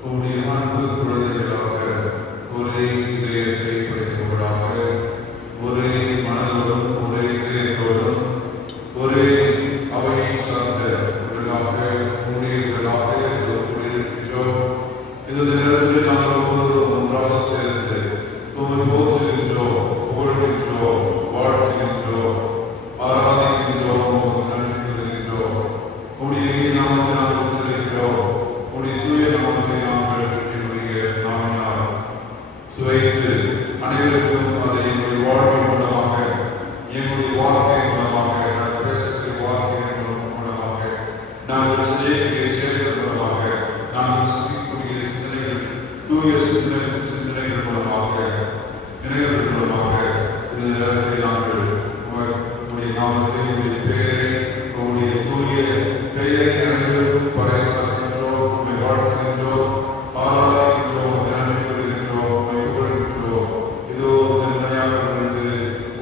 உம்முடைய அன்பு குழந்தைகளாக ஒரே இதயத்தை தூய சிந்தனைகள் மூலமாக நினைவுகள் மூலமாக இந்த நேரத்தில் நாங்கள் உங்களுடைய நாமத்தை உங்களுடைய பெயரை உங்களுடைய தூய பெயரை அனைவருக்கும் பறைசாற்றுகின்றோம், உண்மை வாழ்த்துகின்றோம், ஆராதிக்கின்றோம், நன்றி கூறுகின்றோம், உண்மை புகழ்கின்றோம். இதோ நிலையாக இருந்து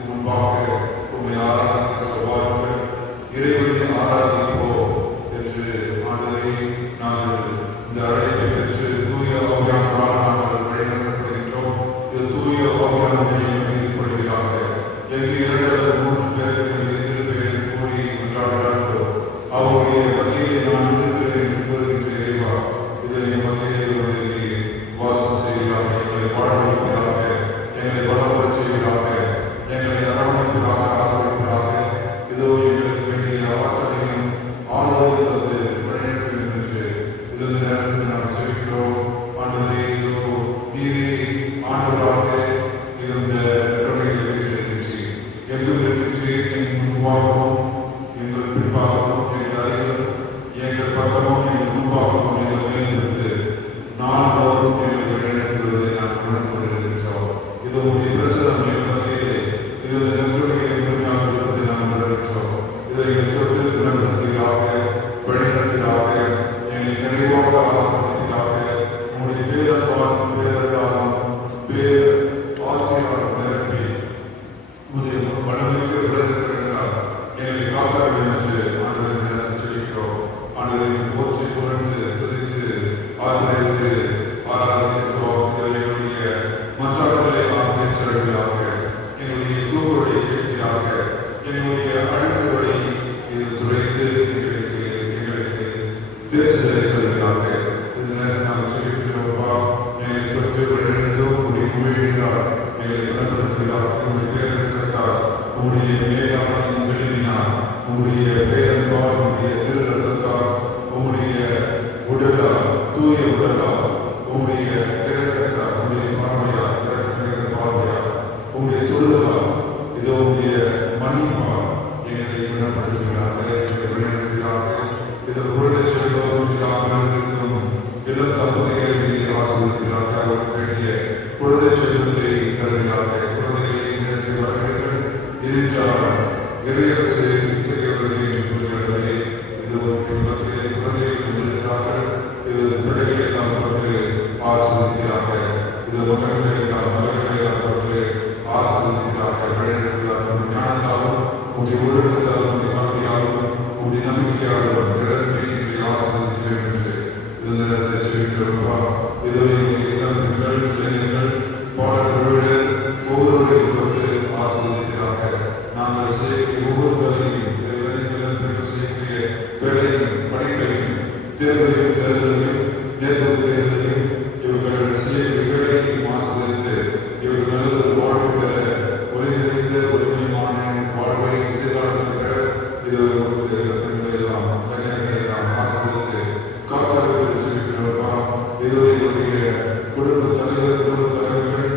முன்பாக உண்மை ஆராதிக்கின்ற வாருங்கள், இறைவனை ஆராதிப்போம் என்று ஆண்டவரை நாங்கள் இந்த அழைப்பை பெற்று தூய ஆவியானவரால் நாங்கள் வழிநடத்தப்படுகின்றோம். இது தூய ஆவியானவரை கொள்கிறாங்க. எங்கு 2 அல்லது 3 பேர் என்னுடைய திருப்பெயரில் கூடி கொண்டாடுகிறார்களோ அவருடைய மத்தியிலே நான் இருக்கிறேன் என்று கூறுகின்ற இறைவா, இது என் மத்தியிலே வந்து வாசம் செய்கிறாங்க. எங்களை வாழ வைக்கிறாங்க, எங்களை வளமுறை செய்கிறாங்க, எங்களை அரவணைக்கிறாங்க, ஆதரவுகிறாங்க. இதோ எங்களுக்கு வேண்டிய ஆற்றலையும் ஆதரவு வழிநடத்தும் என்று இது நேரத்தில் நாங்கள் செல்கிறோம். ஆண்டவரே, இதோ நீரே ஆண்டவராக இருந்த திறமைகளை வைத்திருக்கின்றீர். எங்கும் இருக்கின்றீர். எங்கள் முன்பாகவும் எங்கள் பின்பாகவும் எங்கள் அருகிலும் எங்கள் பக்கமும் எங்கள் முன்பாகவும் எங்கள் மேலிருந்து நான்காவும் எங்களை வழிநடத்துவதை நான் உணர்ந்து கொண்டிருக்கின்றோம். இது உங்களுடைய பிரசனம் எங்கள் மத்தியிலே இது நெருக்கடியை முழுமையாக இருப்பதை நாம் உணர்கின்றோம். இதை எங்கள் தொட்டு குணப்படுத்துகிறாக, வழிநடத்துகிறாக, எங்களை நிறைவாக ஆசிரியர்களாக, உங்களுடைய பேரன்பாலும் பேரன்பாலும் பேர் ஆசிரியர் நிரப்பி உங்களுடைய வளமைக்கு விளைந்திருக்கிறார் எங்களை காக்க வேண்டும் என்று ஆண்டவரை நேரத்தில் செல்கிறோம். ஆண்டவரை போற்றி புகழ்ந்து துதித்து ஆதரித்து ஆராதிக்கின்றோம். எங்களுடைய மற்றவர்களை ஆதரித்தவர்களாக, எங்களுடைய கூறுகளை கேட்கிறாக, எங்களுடைய அழைப்புகளை இது துடைத்து எங்களுக்கு தேர்தலை தருகிறாக. இந்த நேரம் நாங்கள் சொல்லிக்கிறோம்ப்பா, எங்களை தொட்டு வழிநடத்தும் உங்களுடைய உண்மையினார் எங்களை குணப்படுத்துகிறார். உங்களுடைய பேரத்தார் உங்களுடைய மேலான விழுங்கினார், உங்களுடைய பேரன்பால் உங்களுடைய திரு ரத்தத்தால் உங்களுடைய உடலால் தூய உடலால் உங்களுடைய இறக்கத்தால் உங்களுடைய பார்வையால் பார்வையால் உங்களுடைய தொழுதலால் இதோ உங்களுடைய மன்னிப்பால் எங்களை குணப்படுத்துகிறார்கள், எங்களை வழிநடத்துகிறார்கள். இதோ குழந்தை செல்வம் இல்லாமல் இருக்கும் இளம் தம்பதிகளை ஆசீர்வதிக்கிறார்கள். அவர்களுக்கு வேண்டிய குழந்தை செல்வத்தை தருகிறார்கள். குழந்தைகளை இடத்தில் வரவேற்கள் இருந்தால் இறையரசு பெரியவர்களே என்று கூறுகிறவர்களே, இது ஒரு குடும்பத்திலே குழந்தைகள் கொண்டிருக்கிறார்கள். இது பிள்ளைகளை நாம் கொண்டு ஆசீர்வதிக்கிறார்கள். இது மகன்களை நாம் மகன்களை நாம் கொண்டு ஆசீர்வதிக்கிறார்கள், வழிநடத்துகிறார்கள். ஞானத்தாலும் உங்களுடைய ஒழுக்கத்தாலும் உங்களுடைய கல்வியாலும் உங்களுடைய நம்பிக்கையாலும் நிரந்தரத்தை ஆசீர்வதிக்கிறேன் என்று இந்த நேரத்தை சொல்லிக்கிறோம்ப்பா. இதோ எங்களுடைய இளம்பெண்கள், இளைஞர்கள், பாடல்கள் ஒவ்வொருவரையும் கொண்டு ஆசீர்வதிக்கிறார்கள். நாங்கள் செய்யக்கூடிய ஒவ்வொரு வேலையும் செய்யக்கூடிய வேலையும் படிப்பையும் தேர்தலையும் நேர்வது தேர்தலையும் இவர்கள் செய்யக்கூடிய வேலையையும் ஆசீர்வதித்து இவர்கள் நல்லது வாழ்வு பெற ஒருங்கிணைந்த ஒருமையான வாழ்வை எதிர்காலத்தில் பெற இது பெண்கள் எல்லாம் இளைஞர்கள் எல்லாம் ஆசீர்வதித்து காப்பாற்றுவதை சொல்லிக்கிறோம்ப்பா. இது எங்களுடைய குடும்ப தலைவர்கள்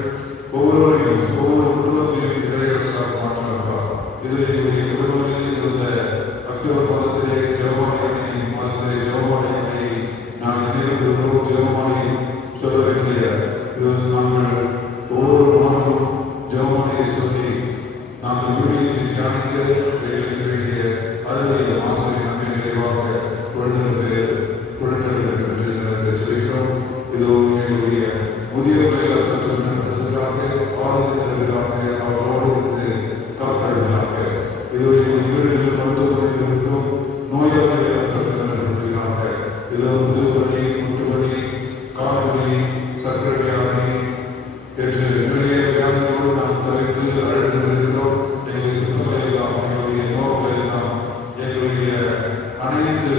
ஒவ்வொருவரையும் ஒவ்வொரு குடும்பத்தையும் இளையரசாக மாற்றப்பா. இது எங்களுடைய குடும்பத்தில் இருந்த அக்டோபர் மாதத்திலே ஜெபமாலை மாதத்திலே ஜெபமாலை நாங்கள் நினைவுகிறோம். ஜெபமாலை சொல்ல வேண்டிய நாங்கள் ஒவ்வொரு மாதமும் ஜெபமாலையை சொல்லி நாங்கள் ஊழியத்தை தியானிக்க எங்களுக்கு வேண்டிய அருளையும் ஆசிரியர் நம்மை நிறைவாக குழந்தைகள் என்று சொல்லிக்கிறோம். இதோ எங்களுடைய முதியோர்களை நடத்துகிறார்கள், ஆதரித்தவர்களாக அவரோடு இருந்து காக்கிறவர்களாக. இதோ எங்களுடைய வீடுகளில் மருத்துவமனையில் இருக்கும் நோயாளிகளை நடத்துகிறார்கள். இதோ முதுகுவலி, முட்டுவலி, கால்வலி, சர்க்கரை வியாதி என்று நிறைய வியாதிகளோடு நாம் தவிர்த்து அழைத்து வருகிறோம். எங்களுடைய துன்பங்களை எல்லாம், எங்களுடைய நோய்களை எல்லாம், எங்களுடைய அனைத்து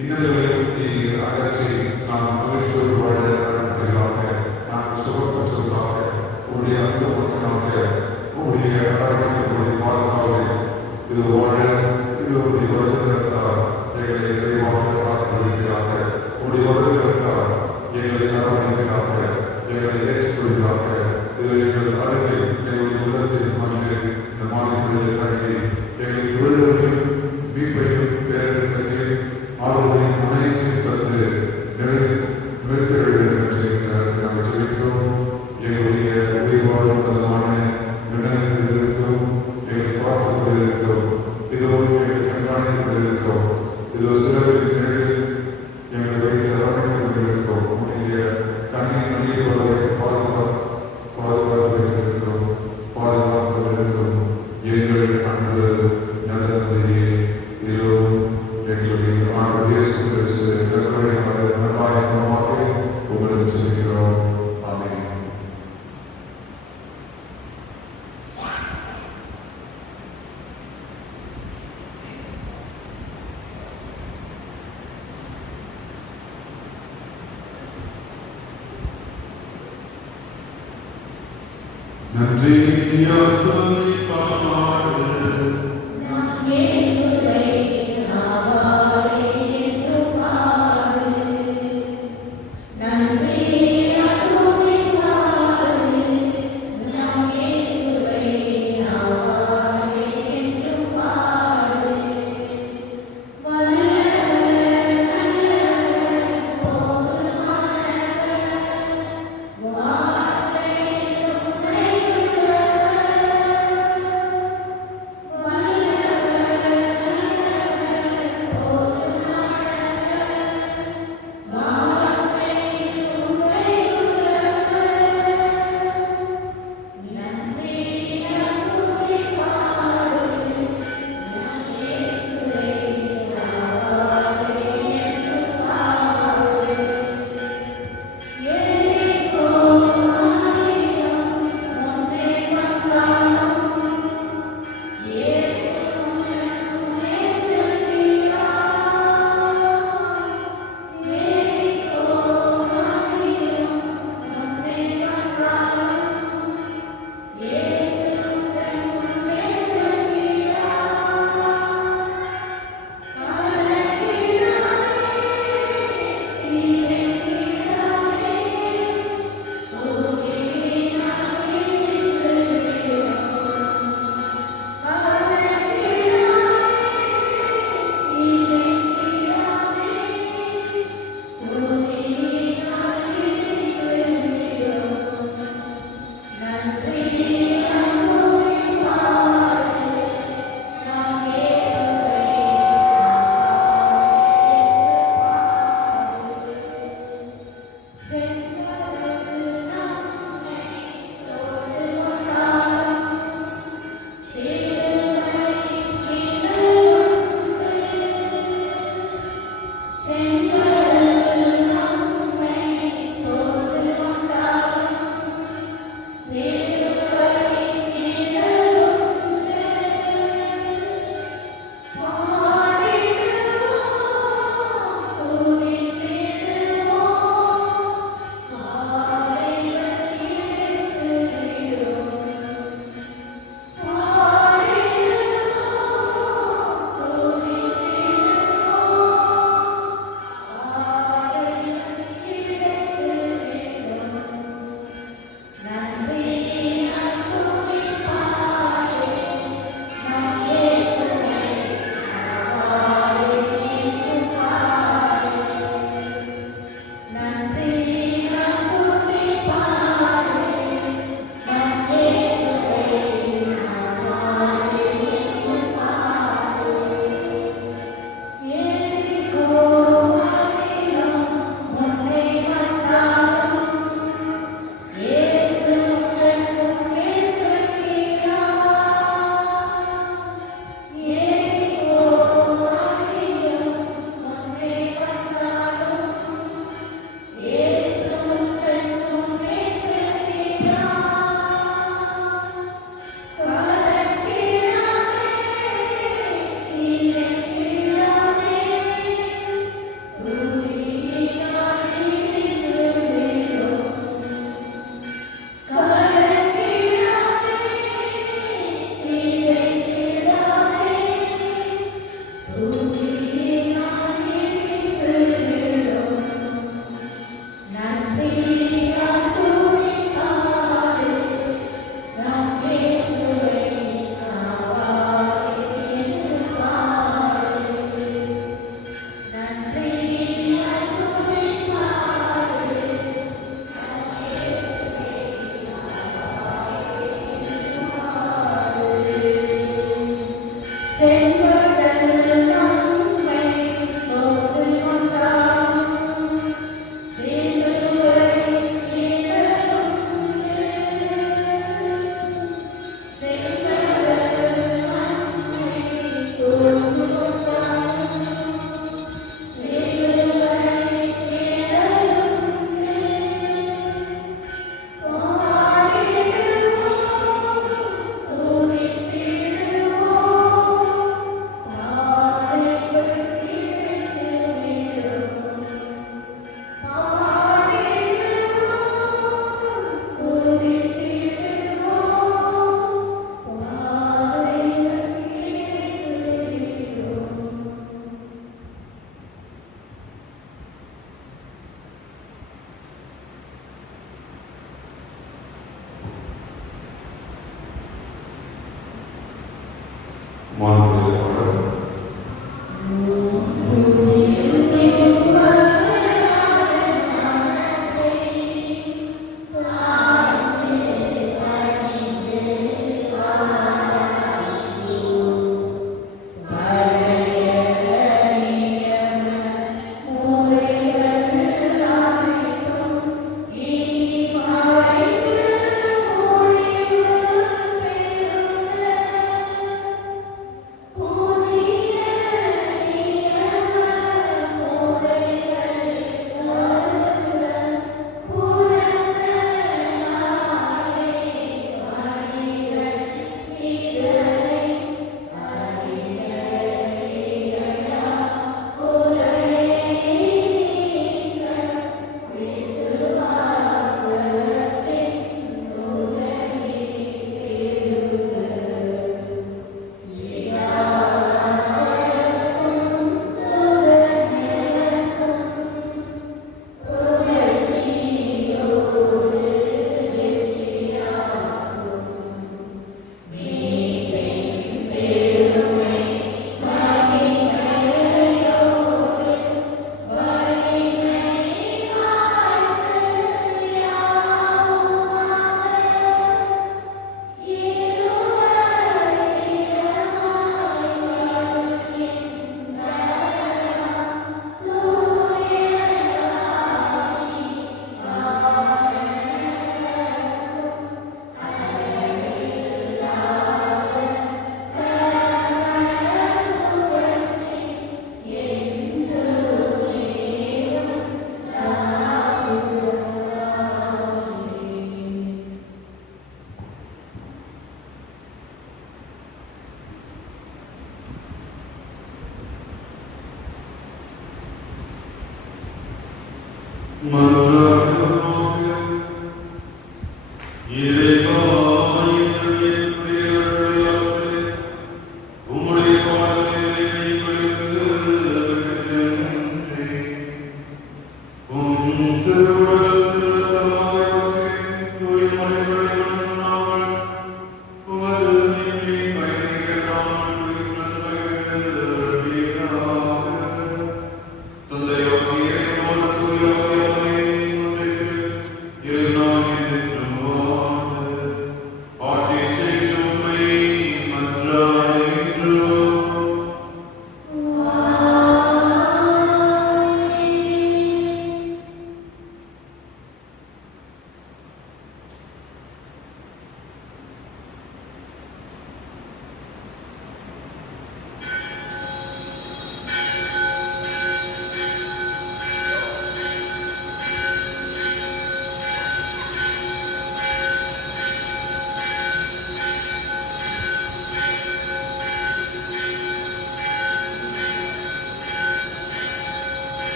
இன்னல்களை அகற்றி நாம் மகிழ்ச்சியோடு வாழ நடத்துகிறாங்க. நாங்கள் சுகம் பெற்றவர்களாக உங்களுடைய அன்பு மக்களாக உங்களுடைய அரங்கத்தினுடைய பாதுகாவலை இது வாழ இது உங்களுடைய வலதுகரத்தால் எங்களை நிறைவாக ஆசீர்வதிக்கிறாங்க. உங்களுடைய வலதுகரத்தால் எங்களை அரவணைக்கிறாங்க, எங்களை ஏற்றுக்கொள்கிறாங்க. இது எங்கள் அருகில் எங்களுடைய உள்ளத்தில் வந்து இந்த மாநிலத்திலே கல்வி எங்களுக்கு விழுதலையும் மீட்பையும் பேரத்தையும் ஆளுநரையும் அனைத்தையும் தந்து நிறைவேற்ற வேண்டும் என்று நன்றி ஆத்துமை பாடு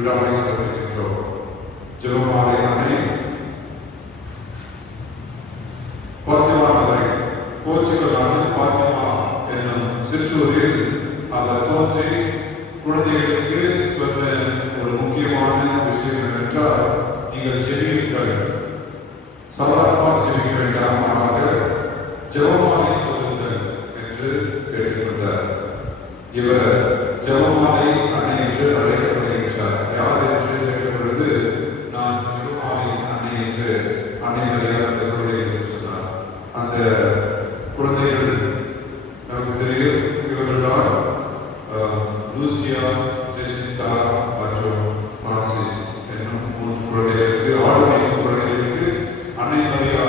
விழாவை சிறப்பிக்கின்றோம். ஜெபமாலை அன்னை பாத்திமா நகரை போர்ச்சுகல் நாட்டில் பாத்திமா என்னும் சிற்றூரில் அவர் தோன்றி குழந்தைகளுக்கு சொன்ன ஒரு முக்கியமான விஷயம் என்னவென்றால், நீங்கள் ஜெபியுங்கள், சாதாரணமாக ஜெபிக்க வேண்டாம், ஆனால் ஜெபமாலை சொல்லுங்கள் என்று கேட்டுக்கொண்டார். இவர் ஜெபமாலை அன்னை என்று அழைக்கப்படுகின்றார். யார் என்று கேட்ட பொழுது, நான் ஜெபமாலை அன்னை என்று அன்னை மரியாதை அந்த குழந்தைகளுக்கு சொன்னார். அந்த குழந்தைகள் நமக்கு தெரியும், இவர்கள்தான் லூசியா, ஜெசிந்தா மற்றும் பிரான்சிஸ் என்னும் 3 குழந்தைகளுக்கு, ஆளுநர் குழந்தைகளுக்கு அன்னை மரியா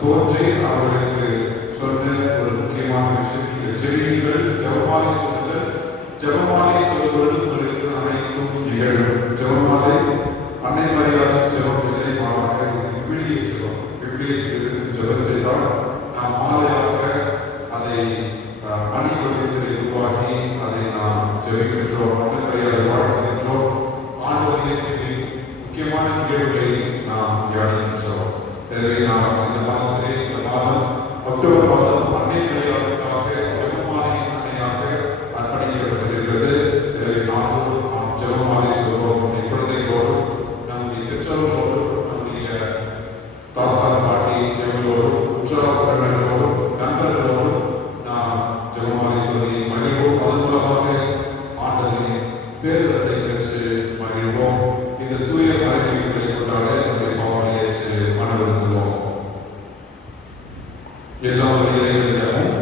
தோன்றி அவர்களுக்கு சொன்ன ஒரு முக்கியமான விஷயம், நீங்கள் ஜெபியுங்கள், ஜெபமாலை சொல்லுங்கள். ஜெபமாலை சொல்லுவது உங்களுக்கு அனைத்தும் நிகழும். ஜெபமாலை அன்னை மரியா ஜெபம் இல்லை, மாறாக விவிலிய ஜெபம். விவிலியத்தில் இருக்கும் ஜெபத்தை தான் நாம் மாலையாக அதை அணிவகுப்பதை உருவாக்கி அதை நாம் ஜெபிக்கின்றோம். அன்னை மரியாதை வாழ்த்துகின்றோம். ஆண்டவர் இயேசுவின் முக்கியமான நிகழ்வுகளை நாம் தியானிக்கின்றோம். எனவே நாம் இந்த மாதத்திலே, இந்த மாதம் அக்டோபர் மாதம் அன்னை மரியாதைக்காக ஜெபமாலை அன்னையாக அர்ப்பணிக்கப்பட்டிருக்கிறது. எனவே நாமும் நாம் ஜெபமாலை சொல்வோம். நம்முடைய குழந்தைகளோடும், நம்முடைய பெற்றோர்களோடும், நம்முடைய தாத்தா பாட்டி இவர்களோடும், உற்றார் உறவினர்களோடும், நண்பர்களோடும் நாம் ஜெபமாலை சொல்லி மகிழ்வோம். அதன் மூலமாக ஆண்டவரின் பேருதத்தை பெற்று மகிழ்வோம். இந்த தூய மறைகளை கொண்டாட நம்முடைய பாவங்களை ஏற்று மனவிருக்கிறோம். எல்லாருடைய இறைவனிடமும்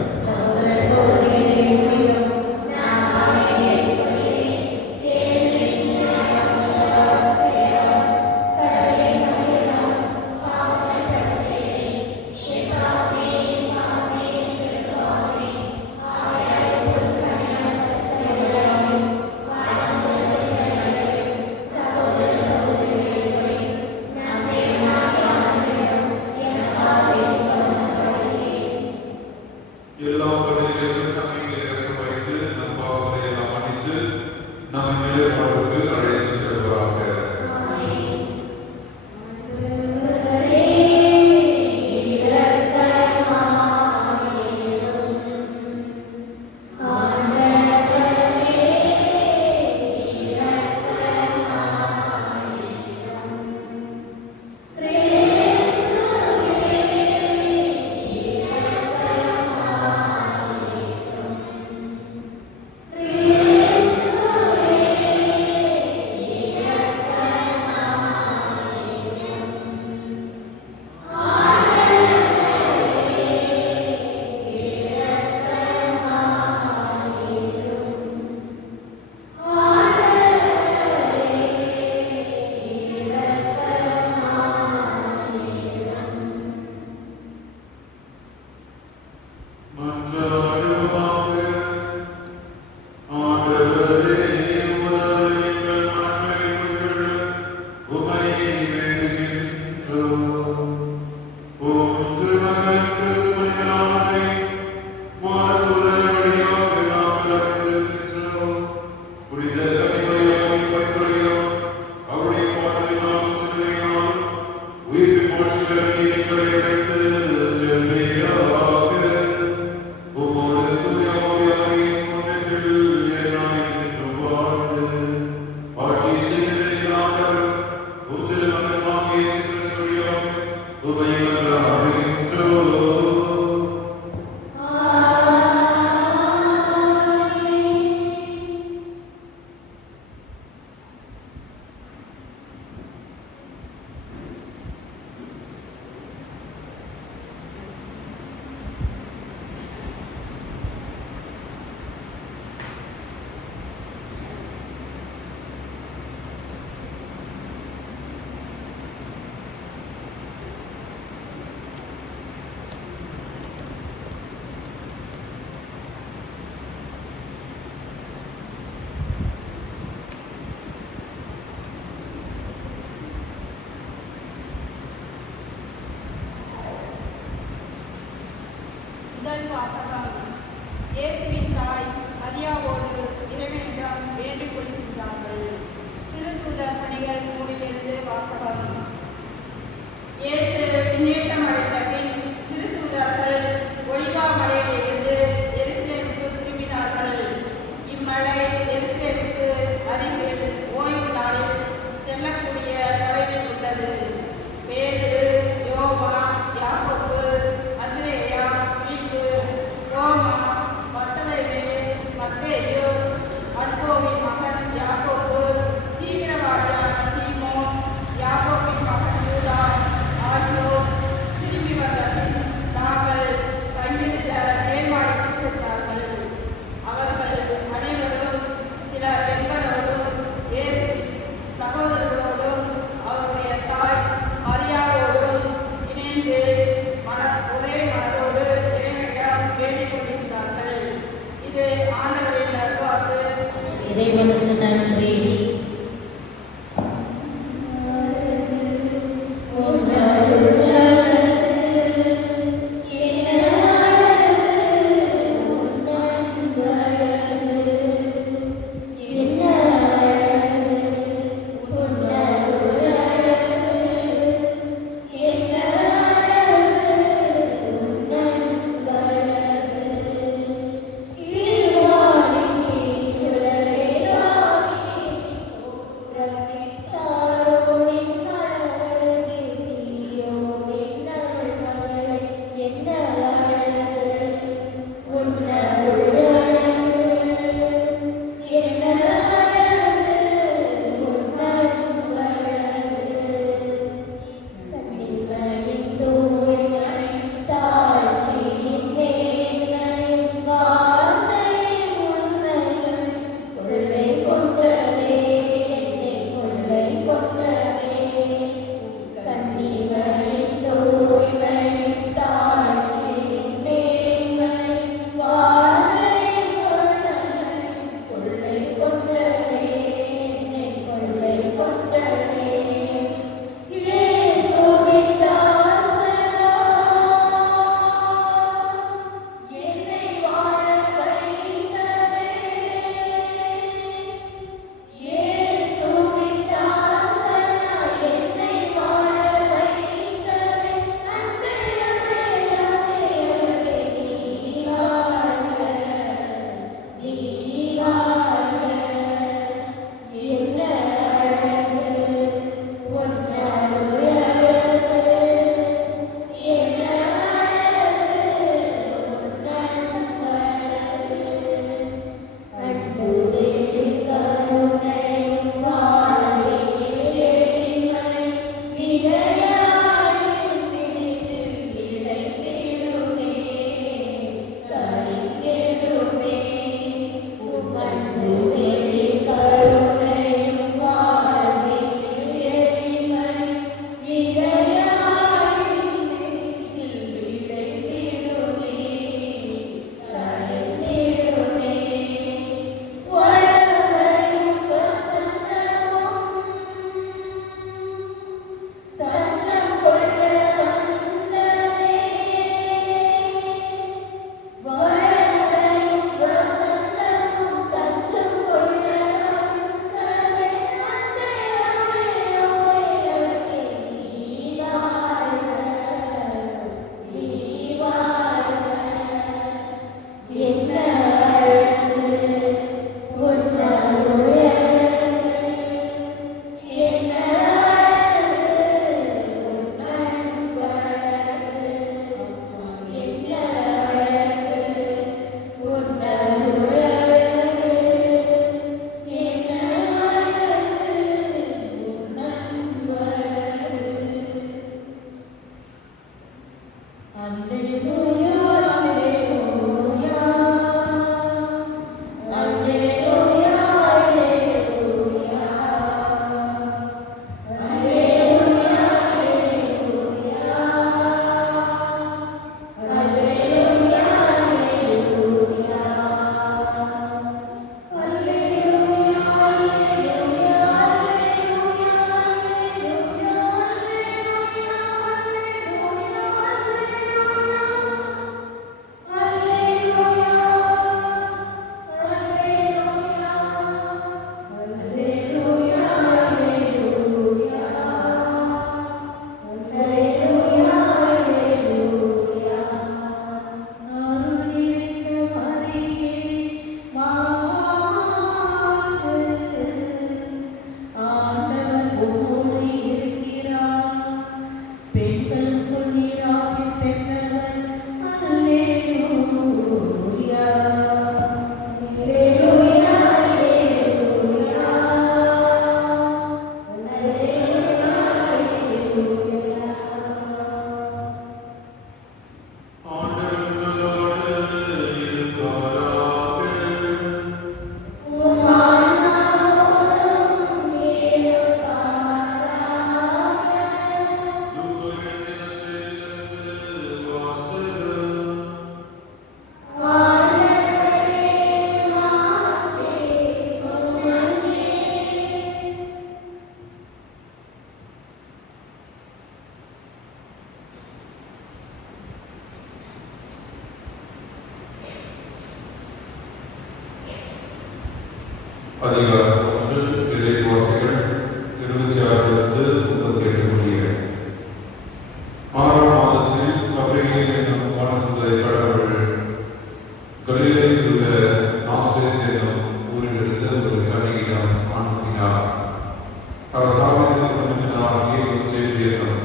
அவர் தாவீது குடும்பத்தினால் ஏதும் செய்தியதும்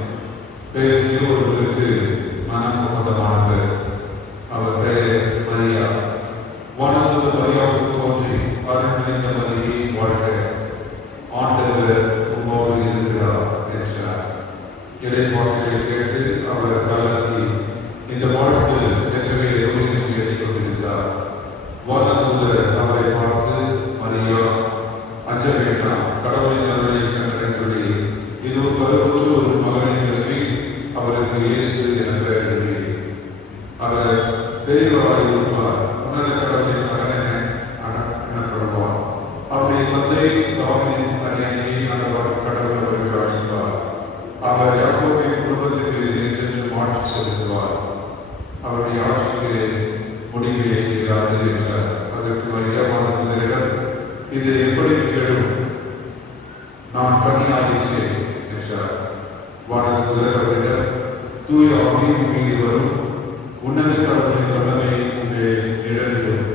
பேதியோ ஒருவருக்கு மனமுகமானவர். அவர் பெயர் மரியா. வானதூத மரியாவுக்கு தோன்றி அருள் நிறைந்த மரியே வாழ்க, ஆண்டவர் உம்மோடு இருக்கிறார் என்றார். இறைவாக்குகளை கேட்டு அவர் கலங்கி இந்த வாழ்த்து நெற்றவே என்று எண்ணிக்கொண்டிருந்தார். வானதூதர் அவரை பார்த்து, மரியா, அஞ்ச வேண்டாம், கடவுளின் அருளை கண்டறிந்துள்ளி, இதோ கருவுற்று ஒரு மகனை கருதி அவருக்கு இயேசு என பெயரிடுவி. அவர் பெரியவராய் இருப்பார், உன்னத கடவுளின் மகன் எனப்படுவார். அவருடைய தந்தை தாவீதின் அரியணையை கடவுள் அவருக்கு அளிப்பார். அவர் யாக்கோபின் குடும்பத்திற்கு என்றென்று மாற்றி செலுத்துவார். அவருடைய ஆட்சிக்கு முடிவே இராது என்றார். அதற்கு மரியா வானதூதரிடம், இது எப்படி நிகழும்? நான் கன்னியாயிற்றேன் என்றார். வானதூதர் அவரிடம், தூய ஆவியின் மீது வரும் உன்னத கடவுளின் வல்லமை உங்களை நிழலிடும்.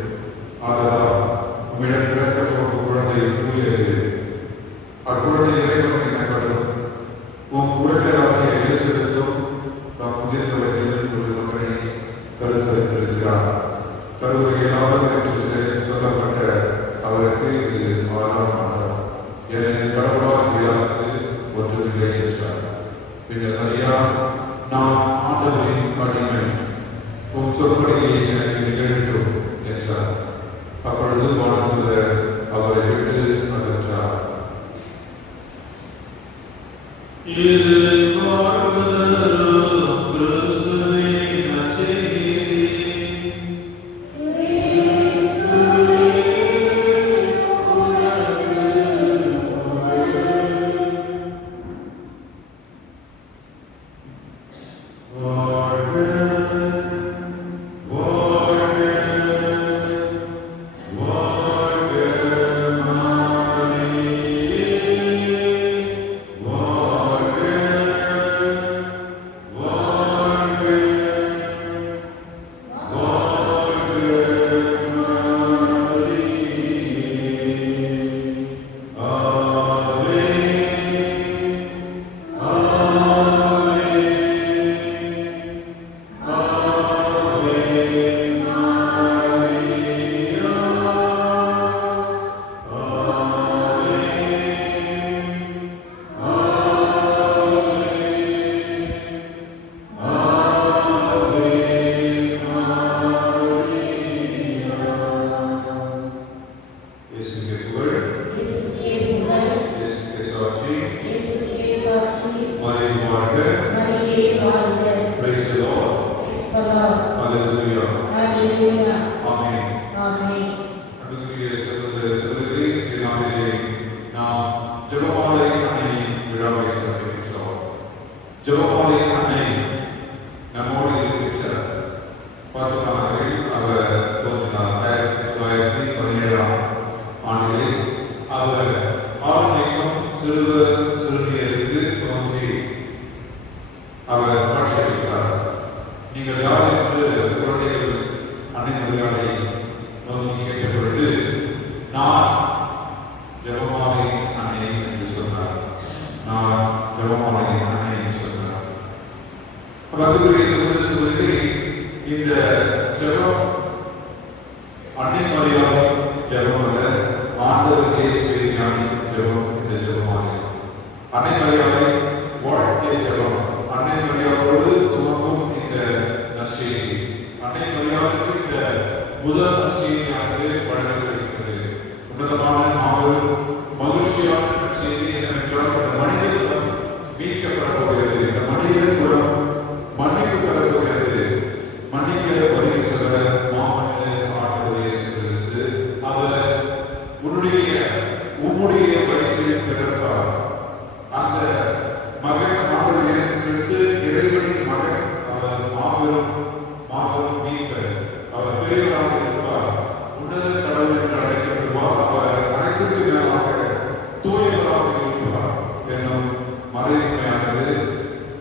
ஆதலால் உம்மிடம் பிறக்கப் போகும் குழந்தை தூயது. அக்குழந்தை இறைவன் எனப்படும். உம் உறவினராகிய எலிசபெத்தும் தாம் முதிர்ந்த வயதில் ஒரு மகனை கருத்தரித்திருக்கிறார். கருவுரையிலாவது என்று சொல்லப்பட்ட அவருக்கு இது 6ஆம் மாதம். ஏனெனில் கடவுளால் இயலாதது ஒன்றுமில்லை என்றார். பின்னர் மரியா, நான் ஆண்டவரின் அடிமை, உம் சொற்படியை எனக்கு நிகழட்டும் என்றார். அப்பொழுது வானதூதர் அவரை விட்டு அகன்றார். ஜெபமாலை அன்னை நம்மோடு இருக்கின்றார். பாத்திமா நகரில் அவர் தோன்றினார். 1917ஆம் ஆண்டிலே அவர் 6 சிறுமியருக்கு தோன்றி அவர் காட்சியளித்தார். நீங்கள் யார் என்று குழந்தைகள் அன்னை மரியாதை நோக்கி கேட்ட பொழுது, நான் ஜெபமாலை அன்னை என்று சொன்னார். நான் ஜெபமாலை அன்னை என்று சொன்னார். அன்புக்குரிய சகோதரர்களே, இந்த ஜெபம் அன்னை மரியாதை ஜெபம் அல்ல, ஆண்டவர் இயேசுவை தியானிக்கும் ஜெபம் இந்த ஜெபமாலை. அன்னை மரியாதை வாழ்க்கை ஜெபம். அன்னை மரியாதையோடு துவங்கும் இந்த நற்செய்தி. அன்னை மரியாதைக்கு இந்த முதல் நற்செய்தியானது வழங்கப்படுகிறது. உன்னதமான மாபெரும் மகிழ்ச்சியான நற்செய்தி என்னவென்றால், இந்த மனிதகுலம் மீட்கப்பட போகிறது. இந்த மனிதகுலம் மன்னிப்பு பெற போகிறது. மன்னிக்க வருகின்றவர் மாமன்னர் ஆண்டவர் இயேசு கிறிஸ்து. அவர் உம்முடைய வயிற்றில் பிறப்பார். அந்த மகன் ஆண்டவர் இயேசு கிறிஸ்து இறைவனின் மகன். அவர் மாபெரும் மீட்பர். அவர் பெரியவராக இருப்பார். உன்னத கடவுள் என்று அழைக்கப்படுவார். அவர் அனைத்திற்கு மேலாக தூயவராக இருப்பார் என்னும் மறைவுமையானது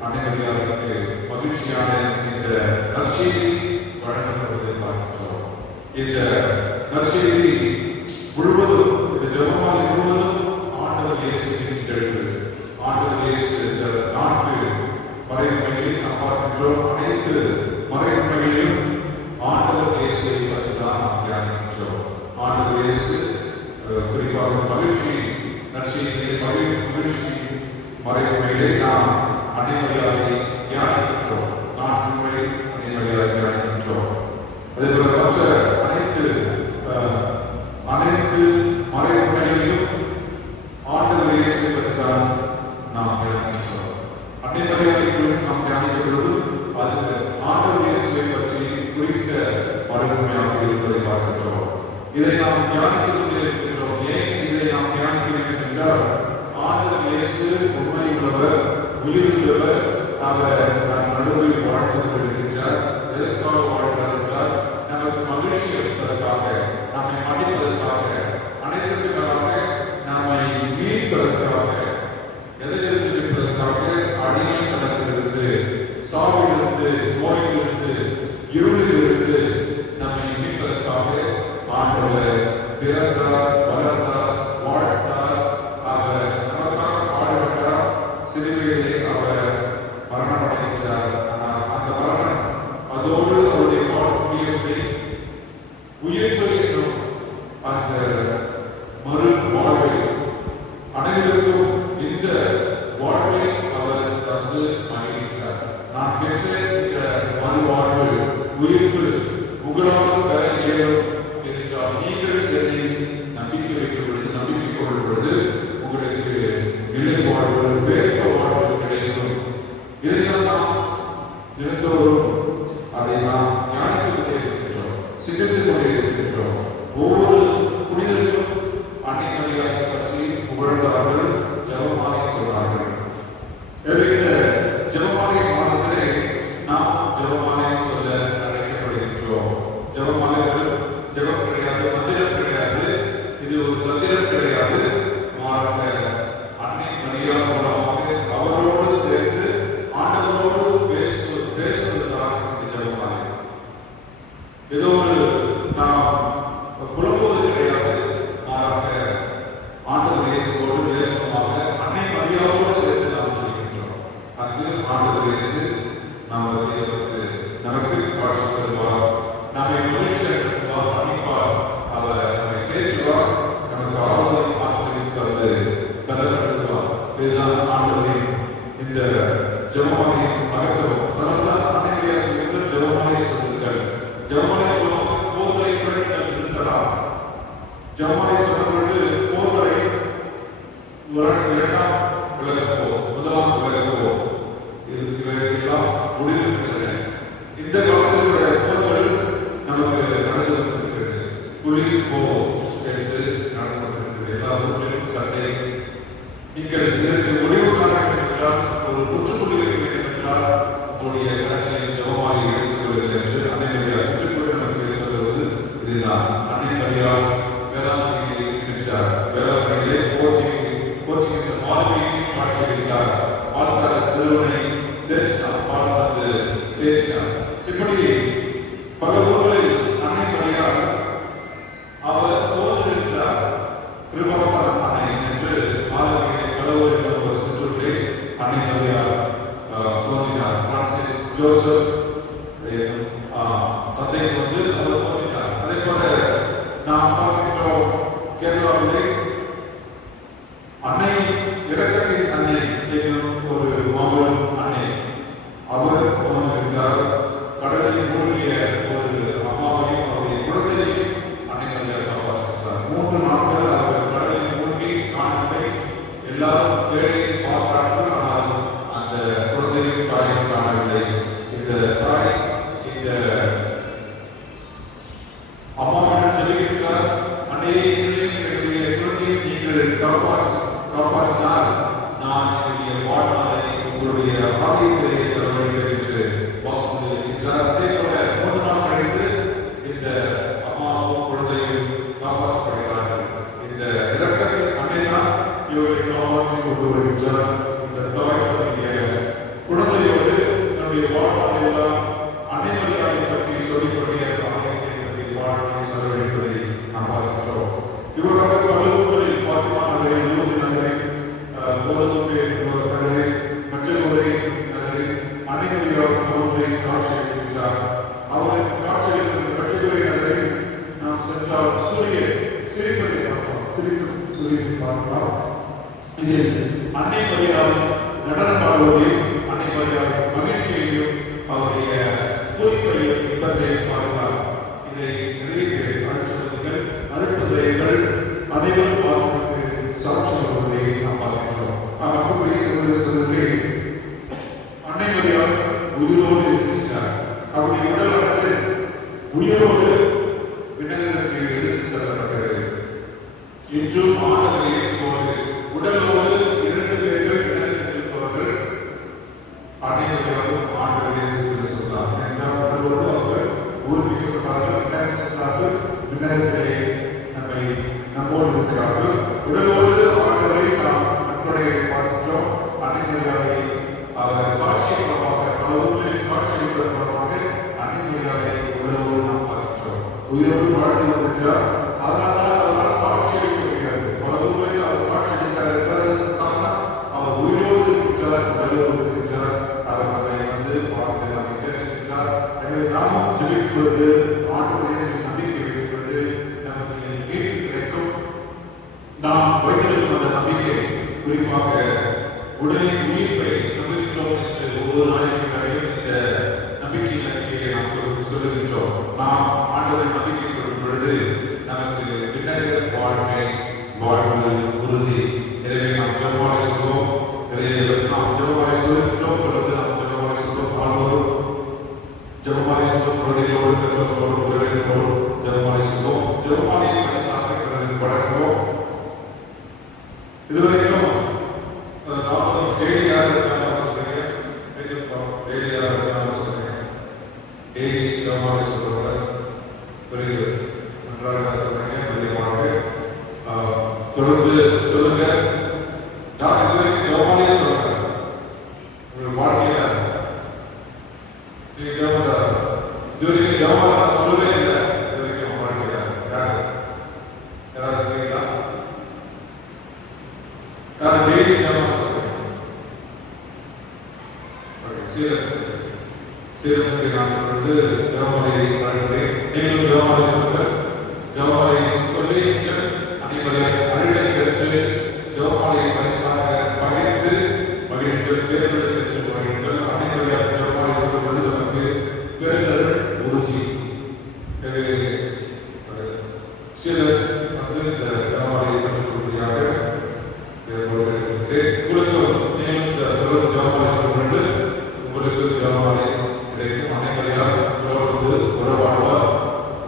அன்னை மரியாதைக்கு மகிழ்ச்சியான இந்த நற்செய்தி வழங்கப்படுவதை பார்க்கின்றோம். இந்த நற்செய்தி முழுவதும், இந்த ஜெபமாலை முழுவதும் ஆண்டவர் இயேசுவின் நிகழ்வு. அனைத்து மறைமுறைகளிலும் ஆண்டவர் இயேசுவை பற்றி தான் நாம் தியானிக்கின்றோம். ஆண்டவர் இயேசு குறிப்பாக மகிழ்ச்சி நற்செய்தியை மகிழ்ச்சி மறைமுறையிலே நாம் அனைவரையாகி தியானிக்கின்றோம். நான்கு அனைவரையாக தியானிக்கின்றோம். அதே போல மற்ற அனைத்து மறைமுறைகளிலும் ஆண்டவர் இயேசுவை பற்றி தான் நாம் தியானிக்கின்றோம். அனைவரையாகவும் நாம் தியானிக்கிறது அது ஆண்டவர் இயேசுவை பற்றி குறித்த மறைமுறையாக இருப்பதை பார்க்கின்றோம். இதை நாம் தியானித்துக் கொண்டே இருக்கின்றோம். ஏன் இதை நாம் தியானிக்க வேண்டும் என்றால், ஆண்டவர் இயேசு உண்மை உள்ளவர், உயிருள்ளவர். அவர் நம் நடுவில் வாழ்ந்து கொண்டிருக்கின்றார். எதற்காக வாழ்கிறார் என்றால், நமக்கு மகிழ்ச்சி அளிப்பதற்காக, நம்மை மன்னிப்பதற்காக, அனைத்திற்காக, நம்மை மீட்பதற்காக, எதிலிருந்து மீட்பதற்காக, அடிமைத்தனத்திலிருந்து, சாவிலிருந்து, நோயிலிருந்து, இருளிலிருந்து நம்மை மீட்பதற்காக ஆண்டவர் பிறந்தார், வளர்ந்தார், வாழ்ந்தார். அவர் நமக்காக பாடுபட்டார். சிலுவையிலே அவர் மரணம் அடைகின்றார். ஆனால் அந்த மரணம் அதோடு அவருடைய வாழ்க்கையை உயிர்ப்பு என்னும் அந்த மறு வாழ்வை அனைவருக்கும் இந்த வாழ்வை அவர் தந்து மகிழ்ந்தார். நான் பெற்ற இந்த மறு வாழ்வு உயிர்ப்பு உங்களால் பெற இயலும் என்றால், நீங்கள் என்னை நம்பிக்கை வைக்கும் பொழுது, நம்பிக்கை கொள்ளும் பொழுது உங்களுக்கு நிலை வாழ்வு, வேத வாழ்வு கிடைக்கும். இதைத்தான் நாம் தினந்தோறும் அதை நாம் தியானித்துக் கொண்டே இருக்கின்றோம், சிந்தித்துக் கொண்டே இருக்கின்றோம். ஒவ்வொரு புனிதர்களும் அன்னை மரியாதை பற்றி புகழ்ந்தார்கள், ஜெபமாலை சொன்னார்கள். இந்த ஜெபமாலை மாதத்திலே நாம் ஜெபமாலை சொல்ல அழைக்கப்படுகின்றோம். ஜெபமாலைகள் ஜெபம் கிடையாது, மந்திரம் கிடையாது, இது ஒரு தந்திரம் கிடையாது. மாறாக அன்னை மரியா மூலமாக அவரோடு சேர்ந்து ஆண்டவரோடு பேசுவதுதான் இந்த ஜெபமாலை. ஏதோ ஒரு நாம் புலம்போது கிடையாது. மாறாக ஆண்டவர் இயேசுவோடு நேரமாக அன்னை மரியாவோடு சேர்ந்து நாம் சொல்கின்றோம். அங்கு ஆண்டவர் இயேசு நமக்கு காட்சி தருவார், நம்மை மகிழ்ச்சி அளிப்பார், மன்னிப்பார், அவர் நம்மை தேற்றுவார், நமக்கு ஆறுதலை ஆற்றலையும் தந்து கதப்படுத்துவார். இதுதான் ஆண்டவரின் இந்த ஜெபமாலையின் மகத்துவம். அதனால்தான் அன்னை மரியா சொல்கின்ற ஜெபமாலை சொல்லுங்கள். ஜெபமாலை மூலமாக போர்களை கூட நீங்கள் நிறுத்தலாம். ஜெபமாலை சொல்லும் பொழுது போர்களை இரண்டாம் உலகப் போர், முதலாம் உலகப் போர், இவையெல்லாம் முடிவு பெற்றன. இந்த காலத்தினுடைய போர்கள் நமக்கு நடந்து கொண்டிருக்கிறது. புலி போர் என்று நடந்து கொண்டிருக்கிறது. எல்லா ஊர்களிலும் சண்டை. நீங்கள் இதற்கு முடிவு காண வேண்டும் என்றால், ஒரு முற்றுப்புள்ளி வைக்க வேண்டும் என்றால், உங்களுடைய கரங்களை ஜெபமாலை எடுத்துக் கொள்ளுங்கள் என்று அன்னை மரியா முற்றுப்புள்ளி நமக்கு சொல்வது இதுதான். அன்னை மரியா வேளாண்மையில் இருக்கின்றார். வேளாண்மையிலே போர்ச்சுகீச மாலுமிக்கு காட்சி அளித்தார். பார்த்தார், சிறுவனை தேற்றினார், பார்த்து தேற்றினார். இப்படி பல ஊர்களில் அன்னை மரியா அவர் தோன்றிருக்கிறார். கிருபாசன அன்னை என்று மாலுமியை கடவுள் என்ற ஒரு சிற்றூரிலே அன்னை மரியா தோன்றினார். பிரான்சிஸ் ஜோசப் தந்தை வந்து அவர் தோன்றினார். அதே போல நாம் பார்க்கின்றோம், கேரளாவிலே அன்னை இரக்கத்தின் அன்னை என்னும் ஒரு மாபெரும் அன்னை அவர் தோன்றுகின்றார். கடலில் மூழ்கிய ஒரு அம்மாவையும் அவருடைய குழந்தையையும் அன்னை மரியா காப்பாற்றுகிறார். 3 நாட்கள் அவர் கடலில் மூழ்கி காணவில்லை. எல்லாரும் தேடி பார்த்தார்கள், ஆனால் அந்த குழந்தையும் தாயும் காணவில்லை. இந்த தாய் இந்த அம்மாவிடம் ஜெபிக்கின்றார், அன்னையே, என்னுடைய குழந்தையை நீங்கள் காப்பாற்றினால் நான் என்னுடைய வாழ்நாளை உங்களுடைய ஆலயத்திலே செலவழிப்பேன் என்று வாக்குறுதி அளிக்கின்றார். அதே போல 3 நாள் கழித்து இந்த அம்மாவும் குழந்தையும் காப்பாற்றப்படுகிறார்கள். இந்த இரக்கத்தின் அன்னைதான் இவர்களை காப்பாற்றி கொண்டு வருகின்றார். இந்த தாய் தன்னுடைய குழந்தையோடு தன்னுடைய வாழ்நாளெல்லாம் அன்னை மரியாதை பற்றி சொல்லிக்கொண்டே ஆலயத்தை தன்னுடைய வாழ்நாளை செலவழிப்பதை நாம் பார்க்கின்றோம். இவரோட பல ஊர்களில் பாத்திமா நகரை, லூர்து நகரை, போதகும்பே நகரை, மஞ்சள் நகரில் அன்னை மரியா தோன்றி காட்சி அன்னை மரியாதை நடனம் ஆடுவதையும் அன்னை மரியாதை மகிழ்ச்சியையும் அவருடைய குறிப்பையும் இன்பத்தையும் பாருங்கள். இதை நிறைவேற்ற அருட்செய்திகள் அருட்புதைகள் அனைவரும் பார்ப்பதற்கு சாட்சி வருவதை நாம் பார்க்கின்றோம். நமக்கு பேசுவதற்கு அன்னை மரியாதை உயிரோடு இருக்கின்றார். அவருடைய உடலானது உயிரோடு விண்ணகத்திற்கு எடுத்து செல்லப்பட்டது. இன்றும் ஆண்டவர் இயேசுவோடு உடலோடு இரண்டு பேர்கள் விண்ணகத்தில் இருப்பவர்கள் அனைவரையும் ஆண்டவர் இயேசு சொன்னார். என்றால் உடலோடு அவர்கள் ஊர்விக்கப்பட்டார்கள், விண்ணகம் சென்றார்கள், விண்ணகத்திலே நம்மோடு இருக்கிறார்கள். உடலோடு ஆண்டவரை நாம் நன்கொடையை பார்க்கின்றோம். அன்னைமரியாதை அவர் காட்சியமாக பல ஊர்களில் காட்சியளிப்பதன் மூலமாக அன்னைமரியாதை உடலோடு நாம் பார்க்கின்றோம். உயிரோடு வாழ்ந்து வந்திருக்கிறார். அதனால்தான் அவரால் காட்சியளிக்க முடியாது. பல ஊர்களில் அவர் காட்சியளித்தார் என்பதற்காக அவர் உயிரோடு இருக்கின்றார், உடலோடு இருக்கின்றார். அவர் நம்மை பார்த்து நம்மை கேட்கின்றார். எனவே நாமும் ஜெபிக்கும் பொழுது ஆண்டவர் இயேசு நம்பிக்கை வைப்பது நமக்கு மீட்பு கிடைக்கும். நாம் வைத்திருக்கும் அந்த நம்பிக்கை குறிப்பாக உடலின் உயிர்ப்பை நம்புகின்றோம் என்று ஒவ்வொரு ஞாயிற்றுக்கிழமையும் இந்த நம்பிக்கை அறிக்கையை நாம் சொல்லுகின்றோம். நாம் ஆண்டவரை நம்பிக்கை கொள்ளும் பொழுது நமக்கு விண்ணக வாழ்வு உறுதி. எனவே நாம் ஜெபமாலை சொல்வோம். நாம் ஜெபமாலை சொல்லுகின்றோம் பொழுது நாம் ஜெபமாலை சொல்வோம். ஆண்டோரும் ஜெபமாலை சொல்லும் குழந்தைகளோடு பெற்றோர்களோடு உறவினர்களோடு ஜெபமாலை சொல்வோம். ஜெபமாலையை சாப்பிடுவதற்கு பழக்குவோம். இதுவரைக்கும் நானும் டெய்லியாக சொல்றேன், டெய்லியாக சொல்றேன், டெய்லி ஜெபமாலை சொல்றவங்க பிறகு நன்றாக சொல்றீங்க. மையமாக தொடர்ந்து சொல்லுங்க. நான் இதுவரைக்கும் ஜெபமாலையே சொல்றேன். உங்கள் வாழ்க்கையில நீங்க இதுவரைக்கும் ஜெபமாலை சொல்லவே இல்லை. இதுவரைக்கும் வாழ்க்கையில யாராவது இருக்கீங்களா? டெய்லி ஜெபமாலை சொல்றேன். சீரனுக்கு நான் ஜெபமாலை வழங்குகிறேன். நீங்களும் ஜெபமாலை சொல்லுங்கள். ஜெபமாலை சொல்லி அனைவரையும் அறிவை பெற்று ஜெபமாலையை பரிசாக பகிர்ந்து மகிழ்ச்சிகள் தேர்தலை பெற்று மகிழ்ச்சிகள் அனைவரையும் ஜெபமாலை சொல்லும் பொழுது நமக்கு பெறுதல் உறுதி. சிலர் இந்த ஜெபமாலையை பெற்றுக் கொள்வதாக உங்களுக்கு நீங்கள் இந்த தொடர்ந்து ஜெபமாலை சொல்லும் பொழுது உங்களுக்கு ஜெபமாலை கிடைக்கும். அனைவரையால் தொடர்ந்து உறவாடுவார்,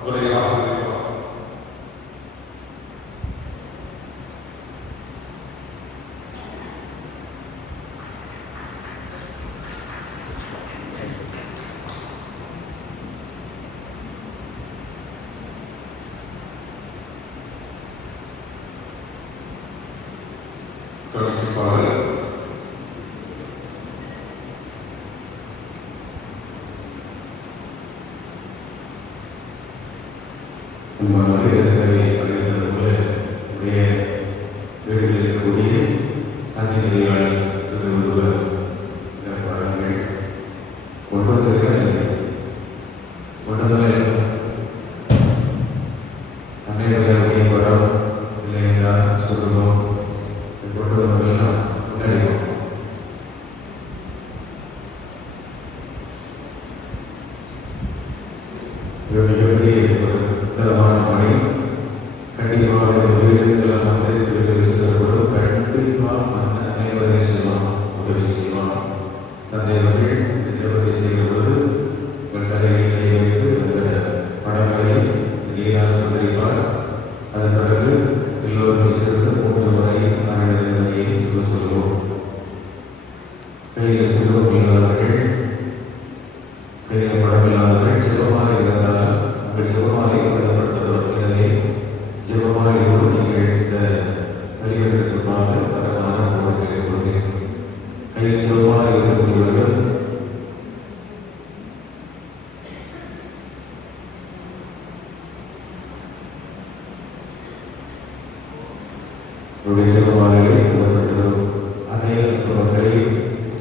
உங்களை ஆசீர்வதிப்பார்.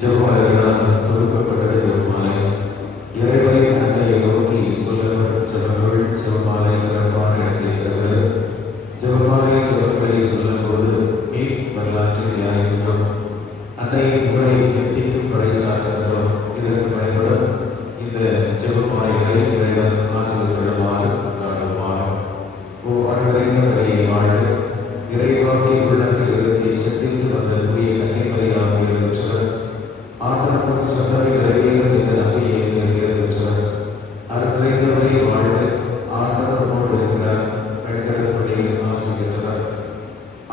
ஜெபமாலைகளால் தொகுக்கப்பட்ட ஜெபமாலை இறைவனின் அன்னையை நோக்கி சொல்ல அன்னையின் முறை எத்திக்கும் பறைசாற்றுகிறோம். இதற்கு பயன்படும் இந்த ஜெபமாலைகளை இறைவன் ஆசீர்வதிக்குமாறு நாடுவார். ஓ அன்பறிந்த வழியை வாழ இறைவாக்கை உள்ளத்தில் இருத்தி சிந்தித்து வந்த தூய கன்னிமரியாவை பெற்றவர். ஆண்டவர் நமக்கு சொன்னவை நிறைவேறும் என்ற நம்பிக்கையை நிறைவேற்றவர். அன்பறிந்தவரை வாழ ஆண்டவர் நம்மோடு இருக்கிறார். பெண்களுக்கு வழியில் ஆசி பெற்றவர்.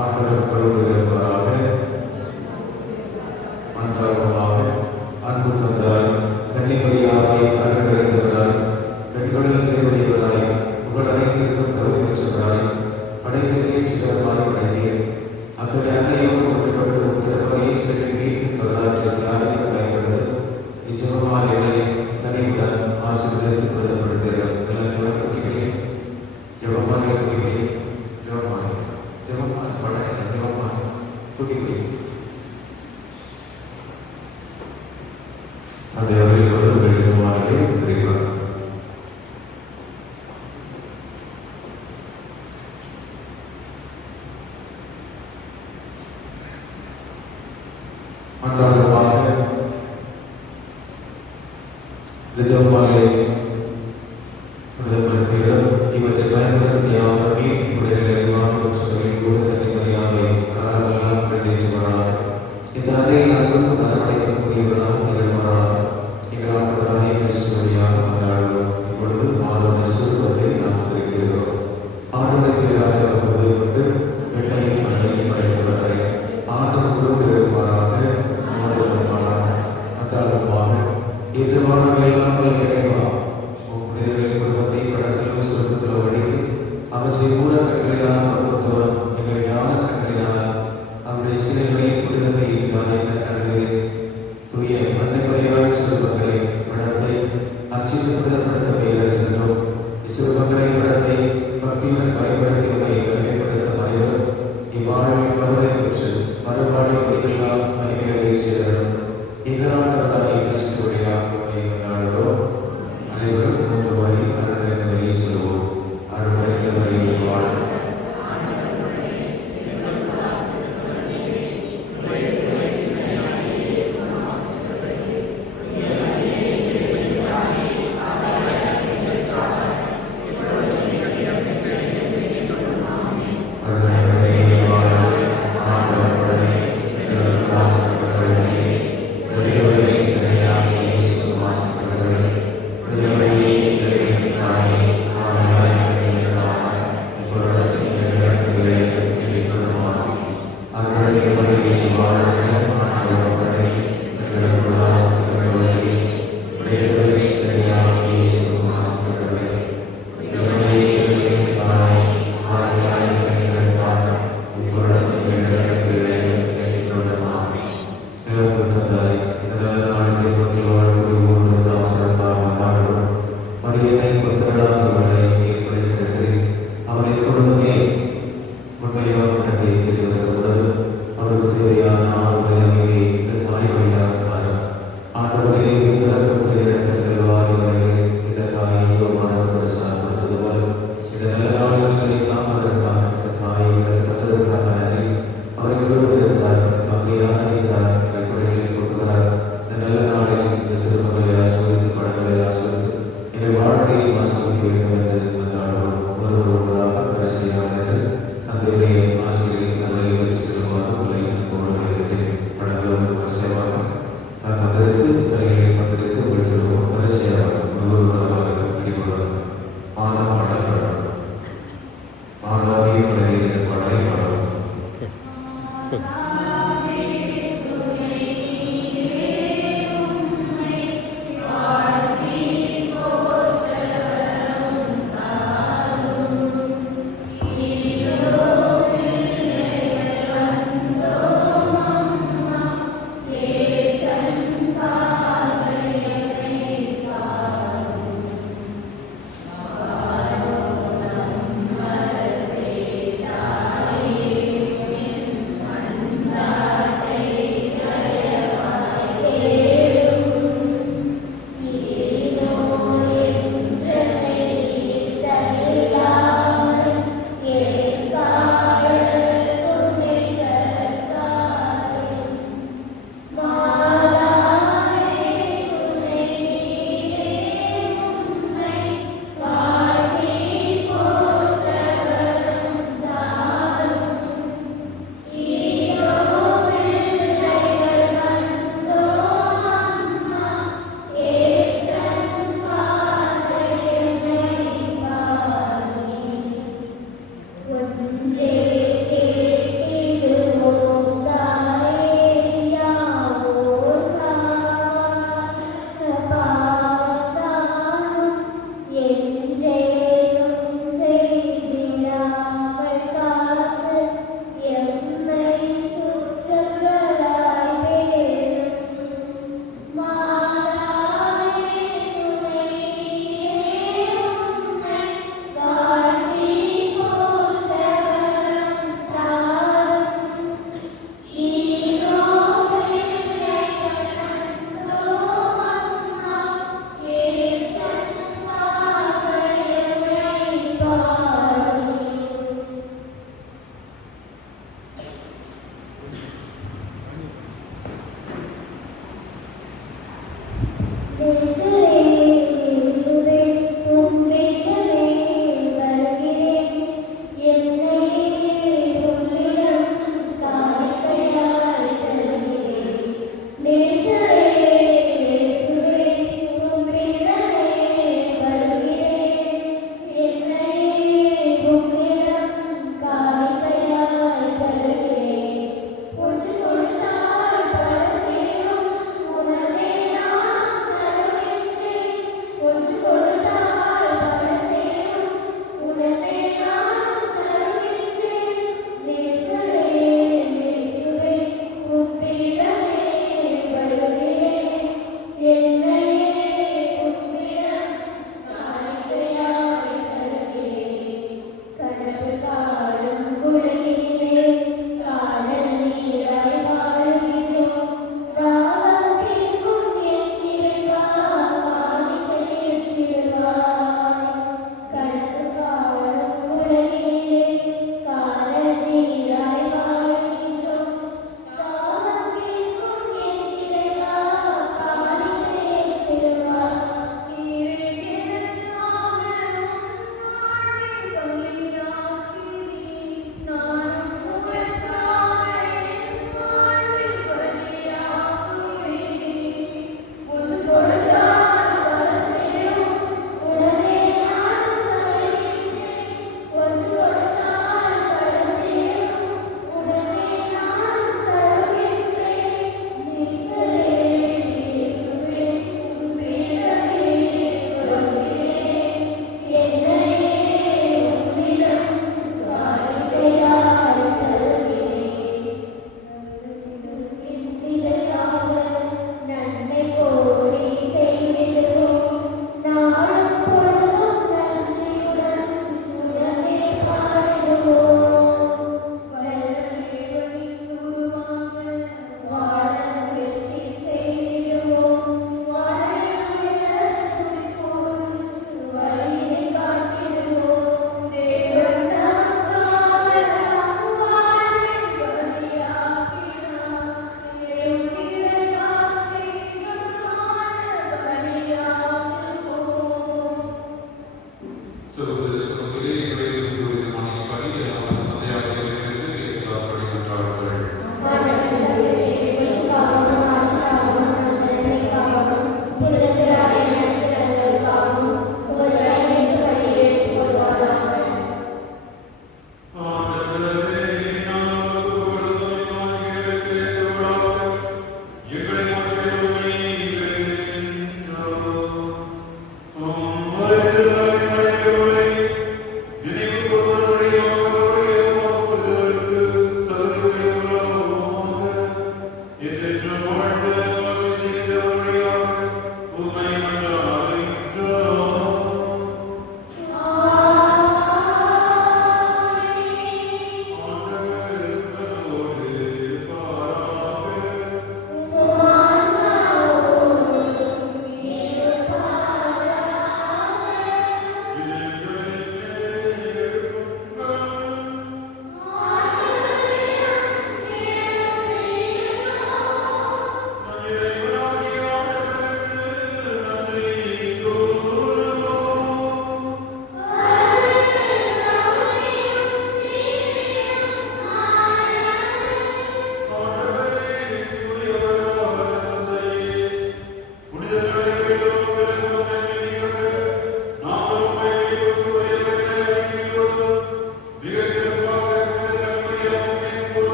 ஆண்டவர் உங்களோடு இருப்பாராக. அன்றாடமாக அன்பு தந்தாய் கன்னிமரியாவை அன்படைந்தவராய் பெண்களில் பேருடையவராய் புகழ் அனைத்திற்கும் தகுதி பெற்றவராய் படைப்பிலே சிறப்பாய் படைத்தீர். அத்தகைய அன்னையோடு ஒட்டுப்பட்டு திருப்பதியை செலுத்தி வரலாற்றை தியானிக்க பயன்படுத்த இச்செபமாலைகளை கனிவுடன் ஆசீர்வதித்து பிரதப்படுத்துகிறோம். எல்லாம் ஜெபத்துக்கிறேன். ஜெபமாலை துதிக்கிறேன். ஜெபமாலை ஜெபமாலை படைக்க ஜெபமாலை துதிக்கிறேன். அதை அவர்கள் ஜெபமாலையை குறிப்பார். அன்றாடமாக இந்த ஜெபமாலையை பிரதமர் இவற்றை பயன்படுத்தியாகவே உடைய நிறைவான உற்சவங்களில் கூட கன்னிமரியாவை காலமெல்லாம் நிறைவேற்றுவராக. இந்த அன்னையின் அன்புக்கு மனமடைக்கக்கூடியவராக திகழ்வராக. எங்கள் ஆண்டவராகிய கிறிஸ்து வழியாக கொண்டாடுவோம். இப்பொழுது மாதவனை சுருவதை நாம் இருக்கிறோம். ஆண்டவரை பேராக உதவி கொண்டு வெண்ணையும் மண்ணையும் படைத்தவர்களை ஆண்டவரோடு இருப்பாராக. அன்றாடமாக இன்று வாழ வேளாண்மை இறைவா உங்களுடைய குடும்பத்தை கடத்திலும் சுருக்கத்திலும் வடித்து அவற்றை மூல கண்களினால் பொறுத்தவர் எங்கள் ஞான கண்களினால் அவருடைய சிலைகளை புனிதத்தை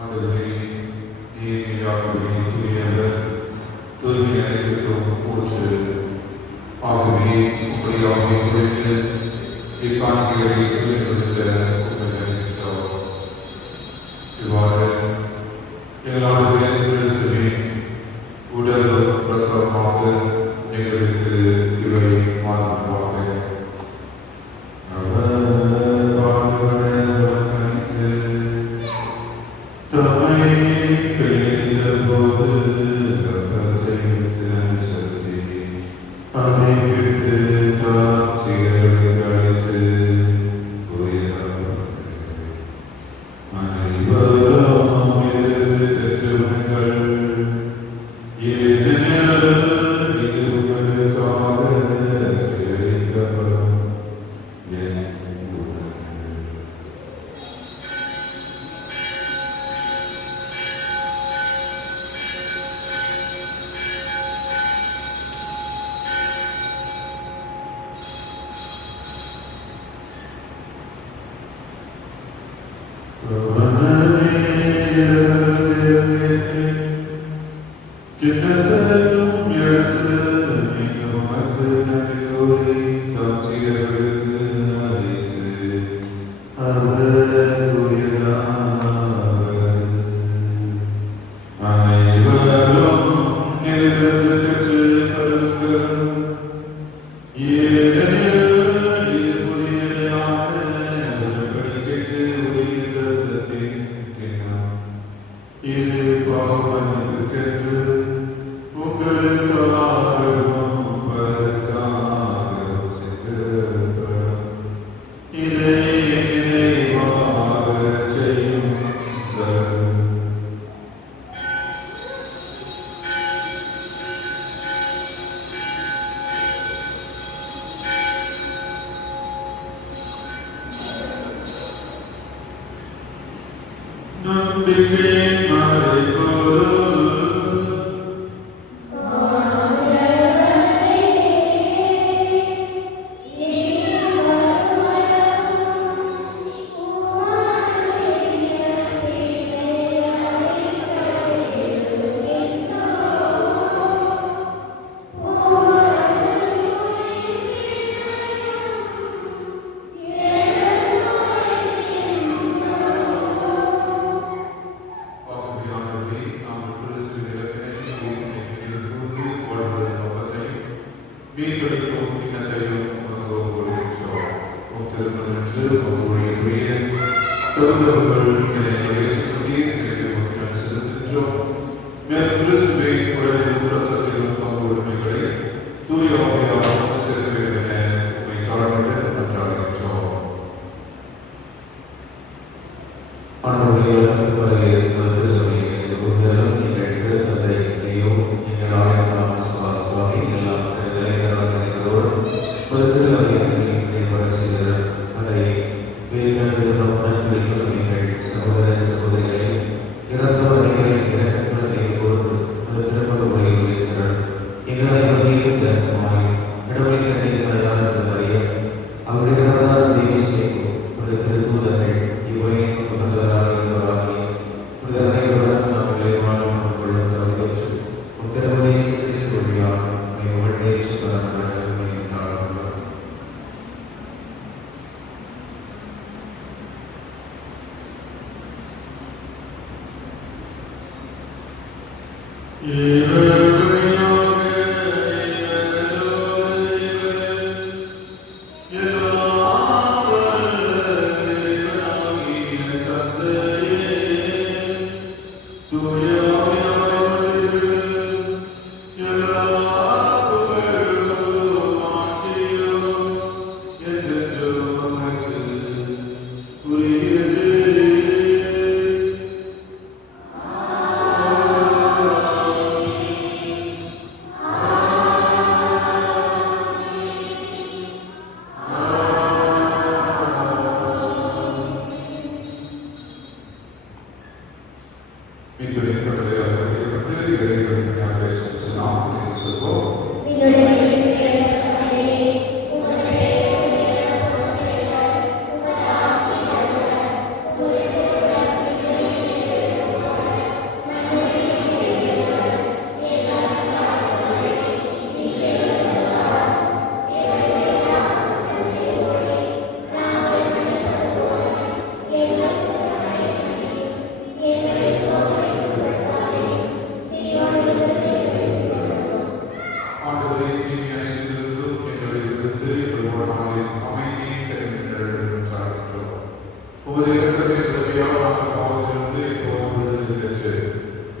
ஆண்டவரே, நீர் யாருடைய தூயவர், தூய்மையாக இருக்கிறோம் போற்று. ஆகவே உங்களுடைய குறித்து இக்காணிகளை தூய்மைப்படுத்த உங்களை அழைக்கிறோம். இவ்வாறு எங்களால் கிறிஸ்துவின் உடல் இரத்தமாக எங்களுக்கு இவை மாறுவாக.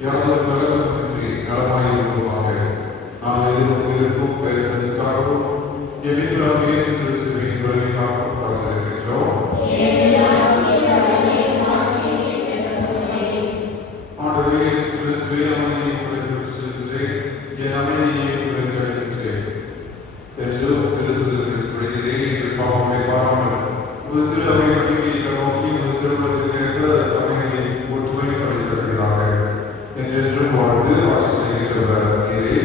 யாதொரு கலக்கமின்றி நலமாயிருப்போமாக. நாங்கள் எதிர்நோக்கியிருக்கும் பெயர்களுக்காகவும் எமிகளாக இயேசு கிறிஸ்துவின் வருகைக்காகவும் காத்திருக்கின்றோம். ஆண்டவரே இயேசு கிறிஸ்துவே, அமைதியை உங்களுக்கு செலுத்துகிறேன், என் அமைதியை உங்களுக்கு அளிக்கின்றேன் என்று திருத்துதலுக்கு விடுகிறே. எங்கள் பாவங்களை பாராமல் உமது திரு அவை நம்பிக்கையை நோக்கி உமது திருமணத்திற்கேற்ப அமைதியை ஒற்றுமை படைத்திருக்கிறாங்க என்றென்றும் வாழ்ந்து ஆட்சி செய்கின்றவர் நீரே.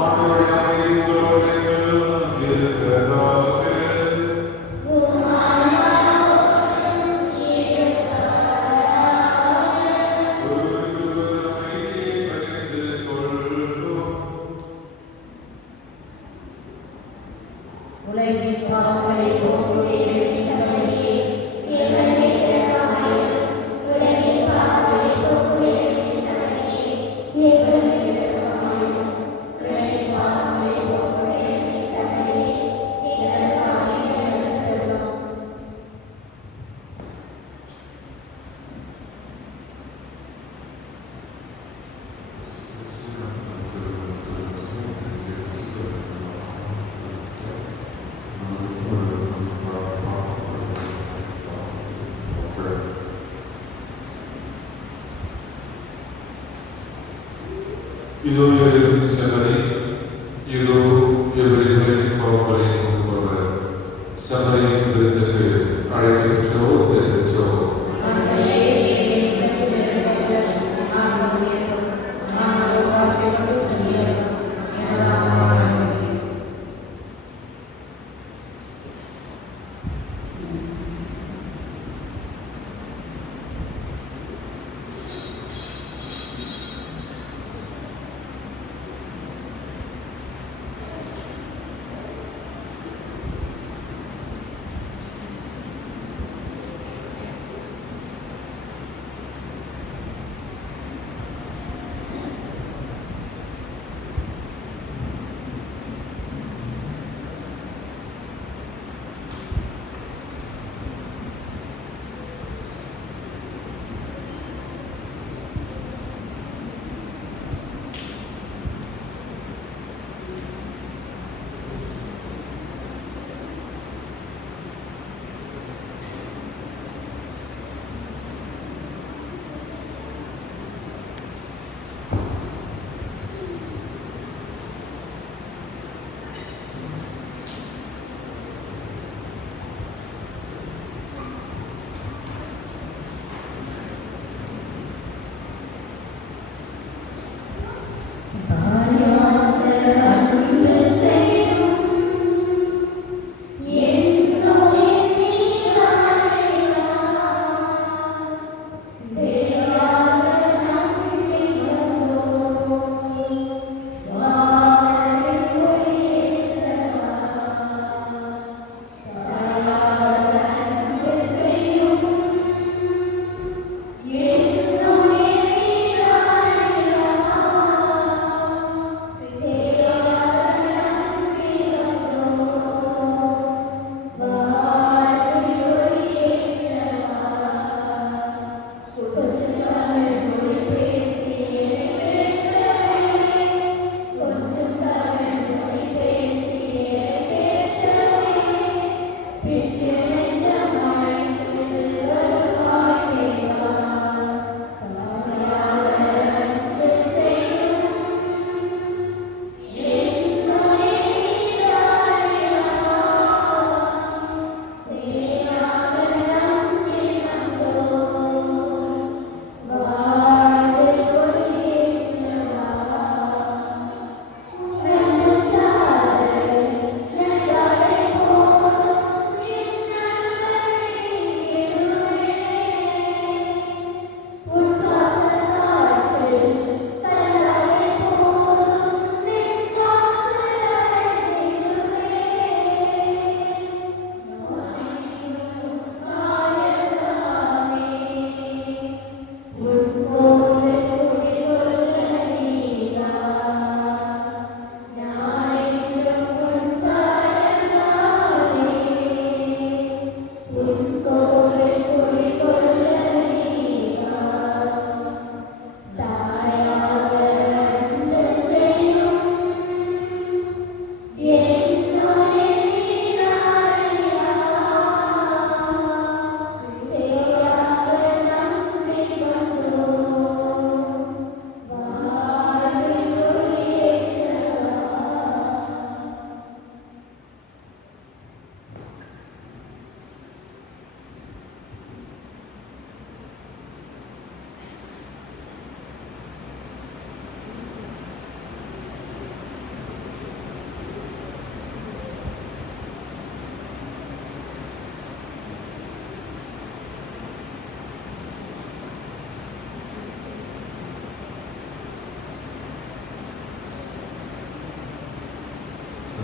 ஆண்டவருடைய அமைதி உங்களோடு இருப்பதாக. இதோ எவரின் செம்மறி, இதோ எவரின் பாவங்களை போக்குபவர். செம்மறியின் விருந்துக்கு அழைக்கின்றோர் பெறுகின்றோர்.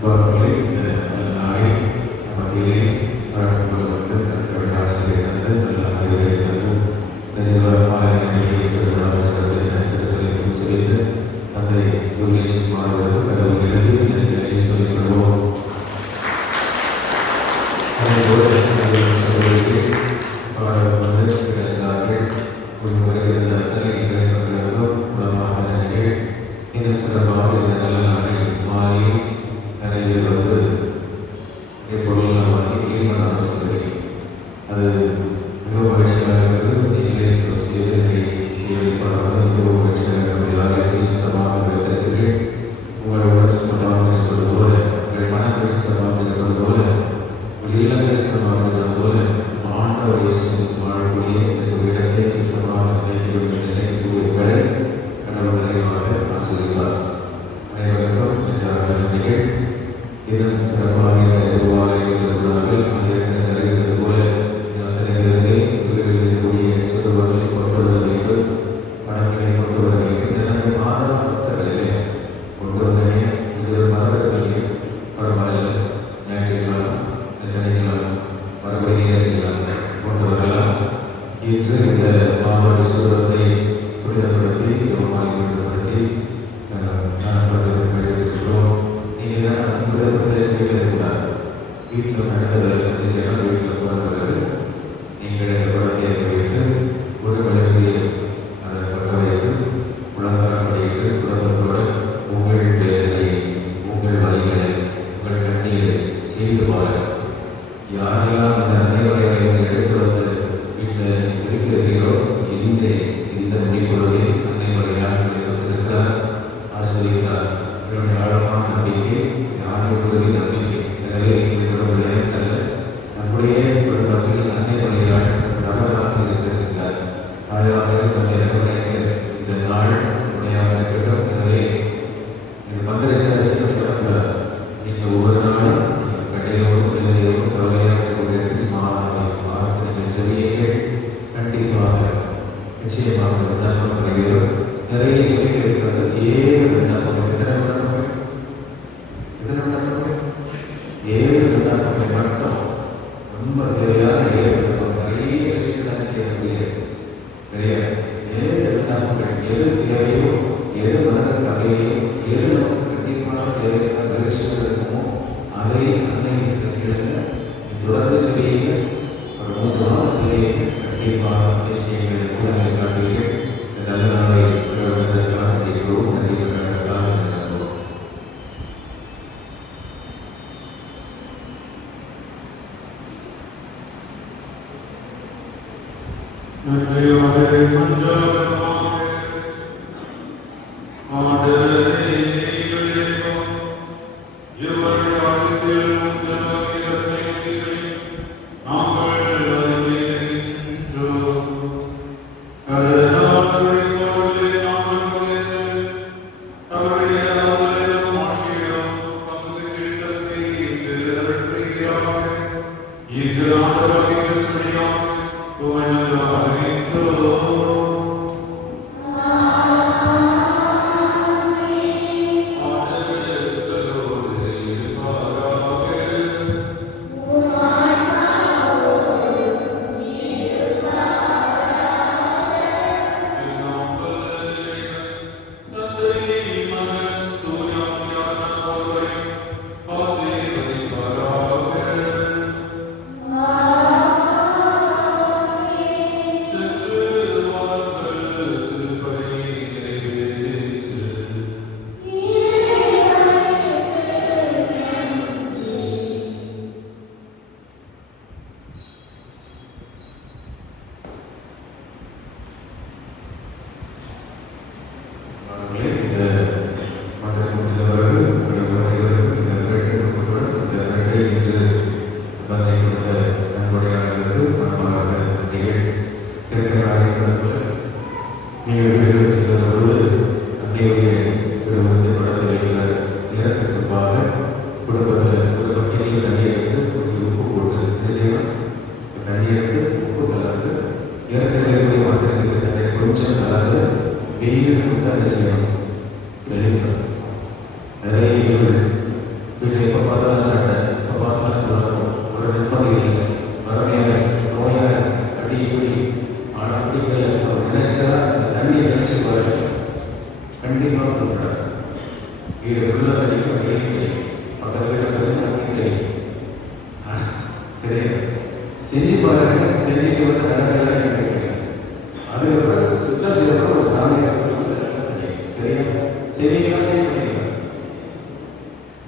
அவர்களை இந்த நல்ல நாளில் மத்தியிலே வழக்கம் வந்து தன்னுடைய ஆசிரியர் வந்து நல்ல அறிவுரை வந்து நிஜமாக சிறப்பு செய்து தந்தை ஜூலியஸ் மாணவர்கள் கடவுள் எழுதி நிலையை சொல்லிக் கொள்வோம். அதேபோல் சகோதரிகள் வந்து பேசினார்கள். ஒரு முறையில் அத்தனை மக்களும் உணவாக நிலைகள் இன்னும் சிறப்பாக இந்த நல்ல நாளில் மாறி நிறைய வந்து பொருள்கள் வாங்கி கிளீன் பண்ணாலும் சரி, அது மிக மகிழ்ச்சியாக இருக்கிறது. நீங்களே செய்து செய்ய வைப்பார்கள். மிக மகிழ்ச்சியாக இருக்கிறது. சுத்தமாக வைத்திருக்கிறீர்கள். உங்கள் உடல் சுத்தமாக இருப்பது போல, உங்கள் மனங்கள் சுத்தமாக இருப்பது போல, உங்கள் இல்லங்கள் சுத்தமாக இருப்பது போல ஆண்டவர் இயேசு வாழக்கூடிய இந்த இடத்தை சுத்தமாக நினைக்கக்கூடிய வரை கடவுள் நிறைவாக ஆசிரியர் அனைவருக்கும் நன்றிகள். இன்னும் சிறப்பாக ஜெபமாலைகள் இருக்கிறார்கள். அங்கே அறிவித்தது போல அத்தனை பேருமே வீடுகளில் சுத்தவர்களை கொண்டு வர வேண்டும், பணங்களை கொண்டு வர வேண்டும். எனக்கு மாத பக்தர்களிலே கொண்டு வந்தனே இது மரபர்களே பரவாயில்லை, ஞாயிற்றுக்கிழமை சனிக்கிழமை மறுபடி நீங்கள் செய்யலாம், கொண்டு வரலாம். இன்று இந்த மாபெரும் சுதந்திரத்தை துரிதப்படுத்தி ஜெபமாலை ஈடுபடுத்தி இருக்கிறோம். நீங்கள் தான் பேசுகிறீர்கள் இருந்தால் வீட்டில் நடந்தது செய்யலாம். வீட்டில் போன பிறகு நீங்கள் எங்கள் குழந்தையை வைத்து ஒரு விளக்கில் அதை பற்ற வைத்து முழங்கால் படித்து குடும்பத்தோடு உங்கள் வேதனை, உங்கள் வலிகளை, உங்கள் கண்ணீரை செய்து பாருங்கள். யாரெல்லாம் இந்த அனைவரையும் எடுத்து வந்து வீட்டில் சிரிக்கிறீர்களோ இன்றே இந்த முடிப்பொழுதே அனைவரையாக இருக்கிறார், ஆசிரியர். என்னுடைய ஆழமான நம்பிக்கை, ஆண்டவருடைய நம்பிக்கை. எனவே எங்களுடைய அல்ல, நம்முடைய குடும்பத்தில் அன்னை மொழியால் நபராக இருக்கிறார். தாயாக நம்மை அரவணைக்க இந்த நாள் துணையாக இருக்கட்டும். எனவே இந்த மந்திரச்சாரிக்கூடாது. நீங்கள் ஒவ்வொரு நாளும் கட்டையோடும் வேதனையோடும் கவலையாக கொண்டிருக்கிற மாணவர்கள் வார்த்தைகள் செவியீர்கள். கண்டிப்பாக நிச்சயமாக விண்ணப்பம் நிறைவேறும். நிறைய சொல்லிட்டு இருக்கிறது. 7 விண்ணப்பங்கள். எத்தனை விண்ணப்பங்கள்? 7 விண்ணப்பங்களை மட்டும் ரொம்ப தேவையான 7 விண்ணப்பம். நிறைய விஷயத்தான் செய்யக்கூடிய சரியா 7 விண்ணப்பங்கள். எது தேவையோ, எது மனதிற்கு அமைதியோ, எது நமக்கு கண்டிப்பாக தேவையான விருட்சங்கள் இருக்குமோ அதை அன்னைக்கு கேளுங்க. தொடர்ந்து செய்யுங்க. ஒரு 3 நாள் செய்யுங்க. கண்டிப்பாக விஷயங்கள் கூட காட்டுவீர்கள். நல்ல நாளை விடுவதற்காக நன்றிகளோடு நன்றி பண்ணுவதற்காக நன்றோம். நிறைய வீட்டை தண்ணியை நினைச்சு பாருங்க, கண்டிப்பாக கொடுக்குறாரு. வீடு ஃபுல்லாக கிடைக்கும், வெளியே கிடைக்கும், பக்கத்து வீட்டை பிரச்சனை கிடைக்கும். சரியா செஞ்சு பாருங்க, செஞ்சுட்டு வந்து கடற்கரை கிடைக்கும். அதுக்கப்புறம் சுத்தம் செய்யப்போ ஒரு சாமி கிடைக்கும். சரியா செய்வீங்களா? செய்ய பண்ணிக்கலாம்.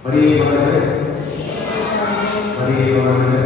மரியை பாருங்க, மரியை பாருங்க.